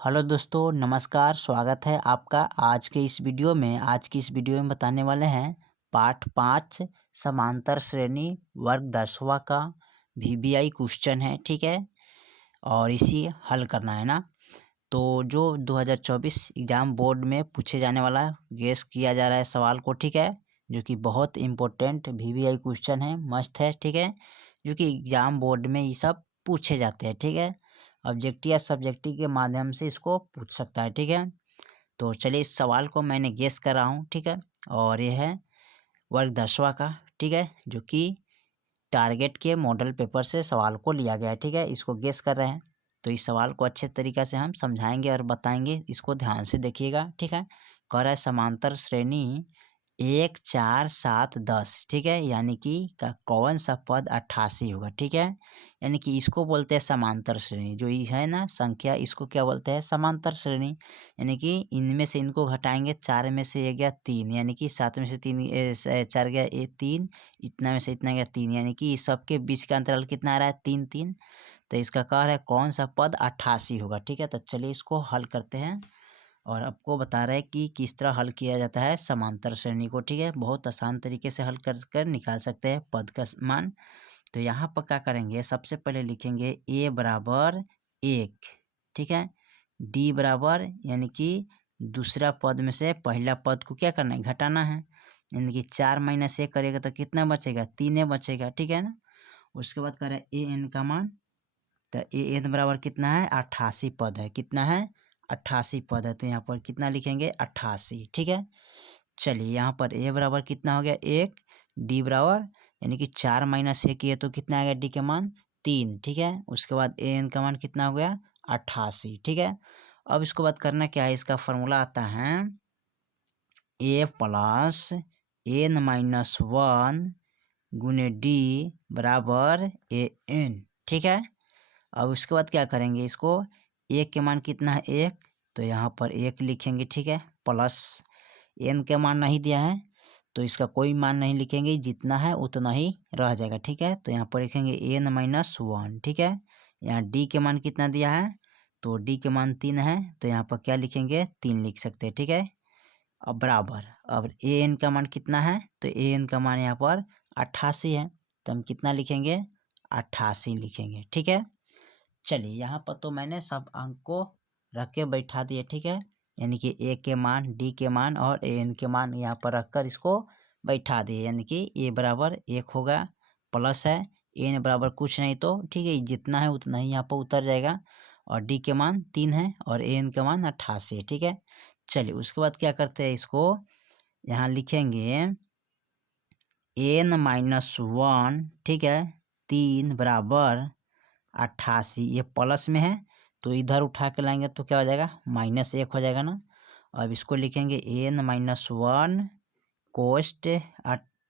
Hello दोस्तों, नमस्कार। स्वागत है आपका आज की इस वीडियो में बताने वाले हैं पाठ 5 समांतर श्रेणी वर्ग 10वां का VBI क्वेश्चन है। ठीक है, और इसी हल करना है ना। तो जो 2024 एग्ज़ाम बोर्ड में पूछे जाने वाला गेस किया जा रहा है सवाल को। ठीक है, जो कि बहुत इम्पोर्टेंट VBI क्वेश्चन है, मस्त है। ठीक है, जो कि एग्ज़ाम बोर्ड में ये सब पूछे जाते हैं। ठीक है, ऑब्जेक्टिव या सब्जेक्टिव के माध्यम से इसको पूछ सकता है। ठीक है, तो चलिए इस सवाल को मैंने गेस कर रहा हूँ। ठीक है, और ये है वर्ग 10वां का। ठीक है, जो कि टारगेट के मॉडल पेपर से सवाल को लिया गया है। ठीक है, इसको गेस कर रहे हैं तो इस सवाल को अच्छे तरीक़े से हम समझाएंगे और बताएंगे। इसको ध्यान से देखिएगा। ठीक है, कह रहा है समांतर श्रेणी 1, 4, 7, 10। ठीक है, यानी कि कौन सा पद 88 होगा। ठीक है, यानी कि इसको बोलते हैं समांतर श्रेणी। जो ये है ना संख्या, इसको क्या बोलते हैं? समांतर श्रेणी। यानी कि इनमें से इनको घटाएंगे, 4 में से ये गया 3, यानी कि 7 में से 3 4 गया 3, इतना में से इतना गया 3, यानी कि इस सबके बीच का अंतराल कितना आ रहा है? 3 3। तो इसका कह रहा है कौन सा पद 88 होगा। ठीक है, तो चलिए इसको हल करते हैं और आपको बता रहा है कि किस तरह हल किया जाता है समांतर श्रेणी को। ठीक है, बहुत आसान तरीके से हल कर निकाल सकते हैं पद का मान। तो यहाँ पर क्या करेंगे, सबसे पहले लिखेंगे a बराबर 1। ठीक है, d बराबर, यानी कि दूसरा पद में से पहला पद को क्या करना है? घटाना है। यानी कि 4 माइनस 1 करेगा तो कितना बचेगा? 3 बचेगा। ठीक है ना। उसके बाद करें an का मान, तो an बराबर कितना है? 88 पद है। कितना है? 88 पद है। तो यहाँ पर कितना लिखेंगे? 88। ठीक है, चलिए यहाँ पर a बराबर कितना हो गया? 1। d बराबर, यानी कि 4 माइनस 1 किए तो कितना आएगा? d के मान 3। ठीक है, उसके बाद an का मान कितना हो गया? 88। ठीक है, अब इसको बाद करना क्या है? इसका फॉर्मूला आता है a प्लस n माइनस 1 गुने d बराबर an। ठीक है, अब उसके बाद क्या करेंगे? इसको 1 के मान कितना है? 1, तो यहाँ पर 1 लिखेंगे। ठीक है, प्लस n के मान नहीं दिया है तो इसका कोई मान नहीं लिखेंगे, जितना है उतना ही रह जाएगा। ठीक है, तो यहाँ पर लिखेंगे n माइनस 1। ठीक है, यहाँ d के मान कितना दिया है? तो d के मान 3 है, तो यहाँ पर क्या लिखेंगे? 3 लिख सकते हैं। ठीक है, अब बराबर, अब an का मान कितना है? तो an का मान यहाँ पर 88 है, तो हम कितना लिखेंगे? 88 लिखेंगे। ठीक है, चलिए यहाँ पर तो मैंने सब अंक को रख के बैठा दिए। ठीक है, यानी कि a के मान, d के मान और an के मान यहाँ पर रखकर इसको बैठा दिए। यानी कि a बराबर 1 होगा, प्लस है n बराबर कुछ नहीं, तो ठीक है जितना है उतना ही यहाँ पर उतर जाएगा, और d के मान 3 है और an के मान 88 है। ठीक है, चलिए उसके बाद क्या करते हैं? इसको यहाँ लिखेंगे n माइनस 1। ठीक है, 3 बराबर 88। ये प्लस में है तो इधर उठा के लाएंगे तो क्या हो जाएगा? -1 हो जाएगा ना। अब इसको लिखेंगे n माइनस 1 कोष्ट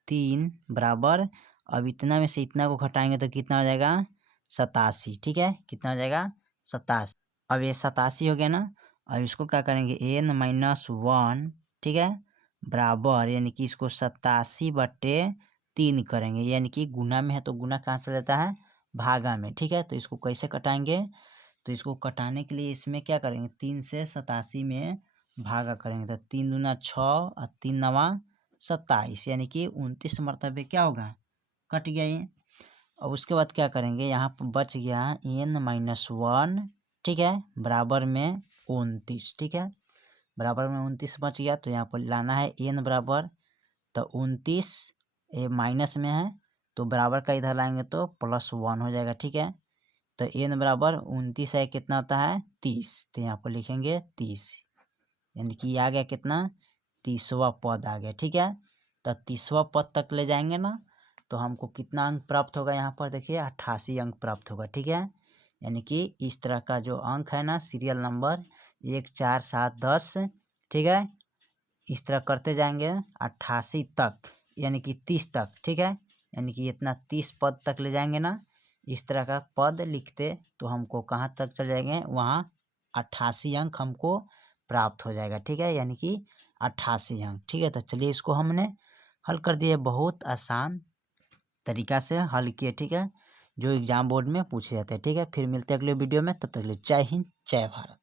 3 बराबर, अब इतना में से इतना को घटाएंगे तो कितना हो जाएगा? 87। ठीक है, कितना हो जाएगा? 87। अब ये 87 हो गया ना। अब इसको क्या करेंगे? n minus 1। ठीक है, बराबर, यानी कि इसको 87/3 करेंगे, यानी कि गुना में है तो गुना कहाँ चला जाता है? भागा में। ठीक है, तो इसको कैसे कटाएंगे? तो इसको कटाने के लिए इसमें क्या करेंगे? 3 से 87 में भागा करेंगे, तो 3 दूना 6 और 3 नवा 27, यानी कि 29 मरतबे क्या होगा? कट गया ये। अब उसके बाद क्या करेंगे? यहाँ पर बच गया n माइनस 1। ठीक है, बराबर में 29। ठीक है, बराबर में 29 बच गया, तो यहाँ पर लाना है n बराबर, तो 29 ये माइनस में है तो बराबर का इधर लाएंगे तो +1 हो जाएगा। ठीक है, तो n बराबर 29 है, कितना होता है? 30, तो यहाँ पर लिखेंगे 30, यानी कि आ गया कितना? 30वां पद आ गया। ठीक है, तो 30वां पद तक ले जाएंगे ना तो हमको कितना अंक प्राप्त होगा? यहाँ पर देखिए 88 अंक प्राप्त होगा। ठीक है, यानी कि इस तरह का जो अंक है ना, सीरियल नंबर 1, 4, 7, 10। ठीक है, इस तरह करते जाएंगे 88 तक, यानी कि 30 तक। ठीक है, यानी कि इतना 30 पद तक ले जाएंगे ना, इस तरह का पद लिखते तो हमको कहाँ तक चले जाएंगे? वहाँ 88 अंक हमको प्राप्त हो जाएगा। ठीक है, यानी कि 88 अंक। ठीक है, तो चलिए इसको हमने हल कर दिए, बहुत आसान तरीका से हल किए। ठीक है, जो एग्जाम बोर्ड में पूछे जाते हैं। ठीक है, फिर मिलते हैं अगले वीडियो में, तब तक के लिए जय हिंद, जय भारत।